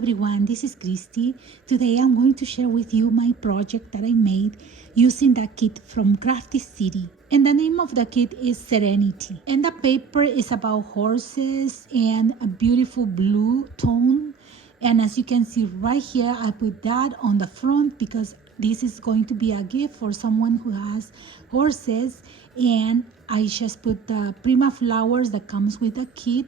everyone, this is Christy. Today I'm going to share with you my project that I made using the kit from Crafty City. And the name of the kit is Serenity. And the paper is about horses and a beautiful blue tone. And as you can see right here, I put that on the front because this is going to be a gift for someone who has horses. And I just put the Prima flowers that comes with the kit.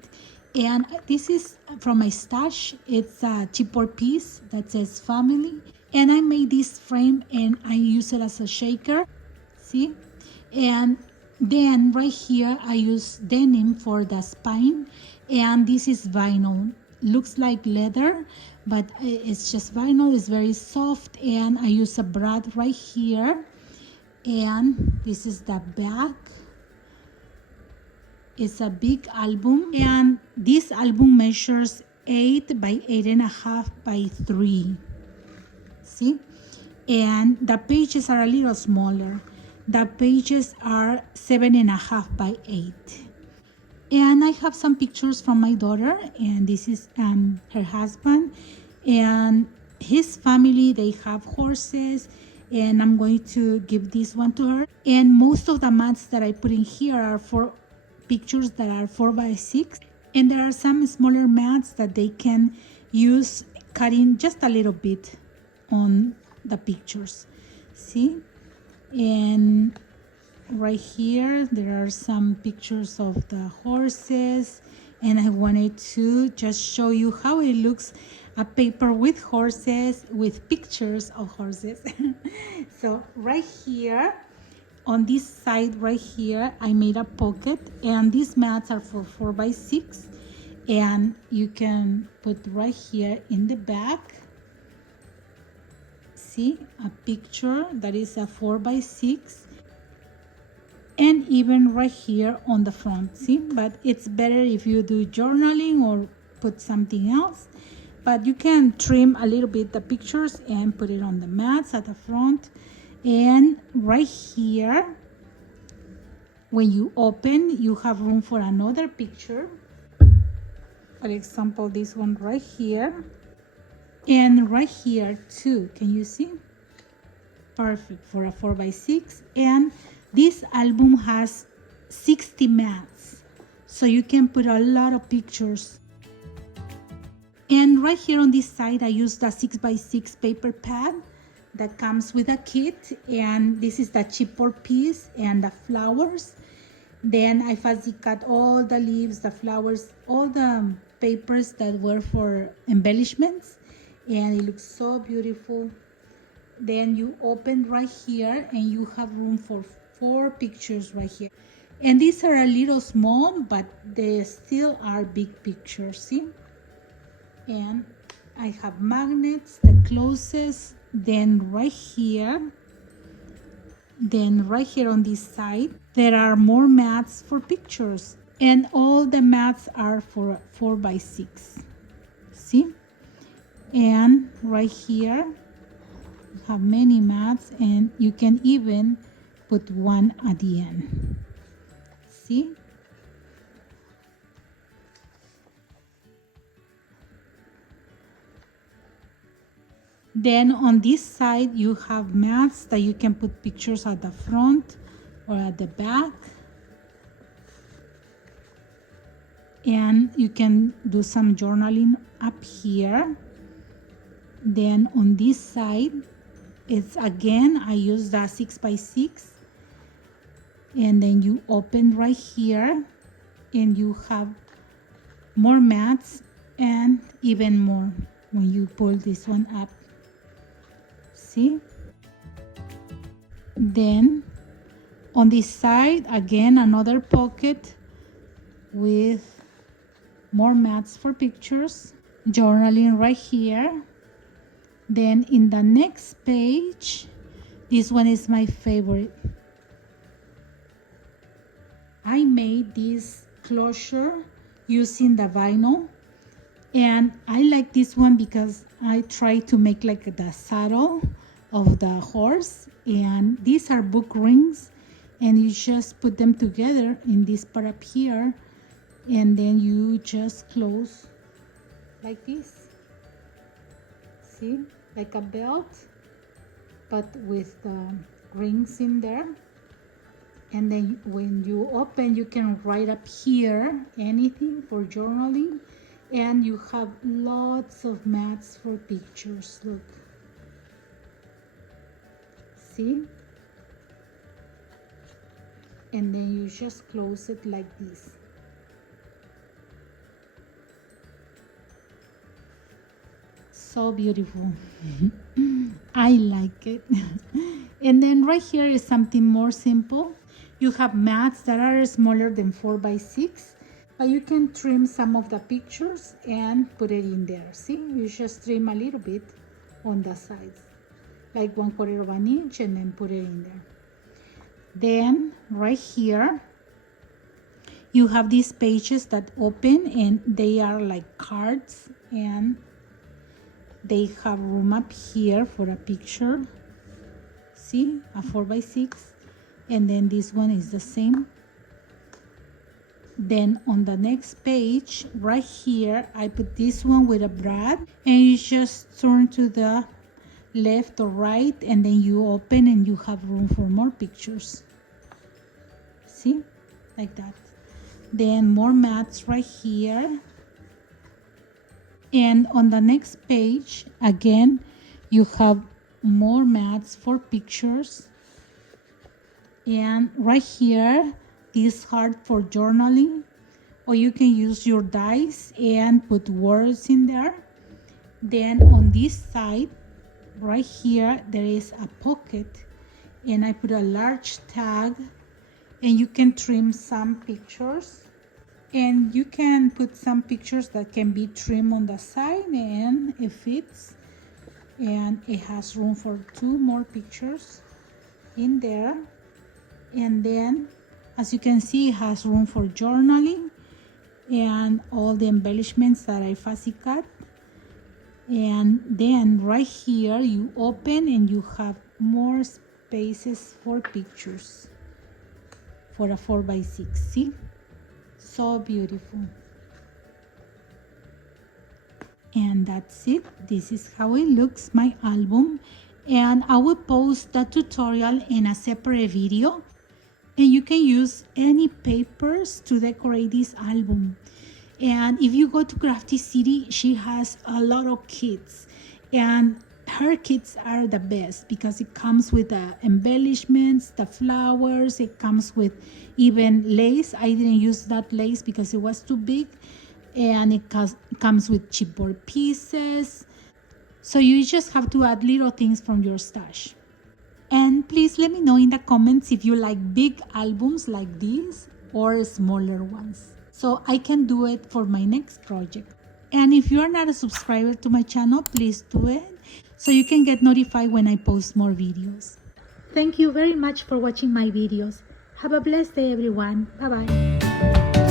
And this is from my stash. It's a chipboard piece that says family. And I made this frame and I use it as a shaker. See? And then right here I use denim for the spine. And this is vinyl. Looks like leather, but it's just vinyl. It's very soft. And I use a brad right here. And this is the back. It's a big album, and this album measures 8 by 8.5 by 3. See? And the pages are a little smaller. The pages are 7.5 by 8. And I have some pictures from my daughter, and this is her husband and his family. They have horses, and I'm going to give this one to her. And most of the mats that I put in here are for pictures that are 4 by 6, and there are some smaller mats that they can use cutting just a little bit on the pictures. See? And right here there are some pictures of the horses, and I wanted to just show you how it looks, a paper with horses, with pictures of horses. So right here on this side right here, I made a pocket, and these mats are for 4 by 6, and you can put right here in the back, see, a picture that is a 4 by 6, and even right here on the front, see. But it's better if you do journaling or put something else, but you can trim a little bit the pictures and put it on the mats at the front. And right here, when you open, you have room for another picture. For example, this one right here. And right here too, can you see? Perfect for a 4 by 6. And this album has 60 mats, so you can put a lot of pictures. And right here on this side, I used a 6 by 6 paper pad that comes with a kit, and this is the chipboard piece and the flowers. Then I fuzzy cut all the leaves, the flowers, all the papers that were for embellishments, and it looks so beautiful. Then you open right here and you have room for 4 pictures right here, and these are a little small, but they still are big pictures, see. And I have magnets that closes. Then right here on this side, there are more mats for pictures, and all the mats are for 4 by 6, see. And right here you have many mats, and you can even put one at the end, see. Then on this side, you have mats that you can put pictures at the front or at the back. And you can do some journaling up here. Then on this side, it's again, I use the 6 by 6. And then you open right here, and you have more mats and even more when you pull this one up. See? Then on this side, again, another pocket with more mats for pictures, journaling right here. Then in the next page, this one is my favorite. I made this closure using the vinyl, and I like this one because I try to make like the saddle of the horse, and these are book rings, and you just put them together in this part up here, and then you just close like this. See, like a belt, but with rings in there. And then when you open, you can write up here anything for journaling, and you have lots of mats for pictures. Look, see, and then you just close it like this. So beautiful. I like it. And then right here is something more simple. You have mats that are smaller than 4x6, but you can trim some of the pictures and put it in there. See, you just trim a little bit on the sides, like 1/4 of an inch, and then put it in there. Then right here, you have these pages that open, and they are like cards, and they have room up here for a picture. See, a 4x6, and then this one is the same. Then on the next page, right here, I put this one with a brad, and you just turn to the left or right, and then you open, and you have room for more pictures. See, like that. Then more mats right here. And on the next page, again, you have more mats for pictures. And right here, this heart for journaling, or you can use your dice and put words in there. Then on this side, right here, there is a pocket, and I put a large tag, and you can trim some pictures. And you can put some pictures that can be trimmed on the side, and it fits. And it has room for 2 more pictures in there. And then, as you can see, it has room for journaling and all the embellishments that I fussy cut. And then right here, you open, and you have more spaces for pictures for a 4x6. See? So beautiful. And that's it. This is how it looks, my album. And I will post the tutorial in a separate video. And you can use any papers to decorate this album. And if you go to Crafty City, she has a lot of kits. And her kits are the best because it comes with the embellishments, the flowers, it comes with even lace. I didn't use that lace because it was too big, and it comes with chipboard pieces. So you just have to add little things from your stash. And please let me know in the comments if you like big albums like this or smaller ones, so I can do it for my next project. And if you are not a subscriber to my channel, please do it so you can get notified when I post more videos. Thank you very much for watching my videos. Have a blessed day, everyone. Bye-bye.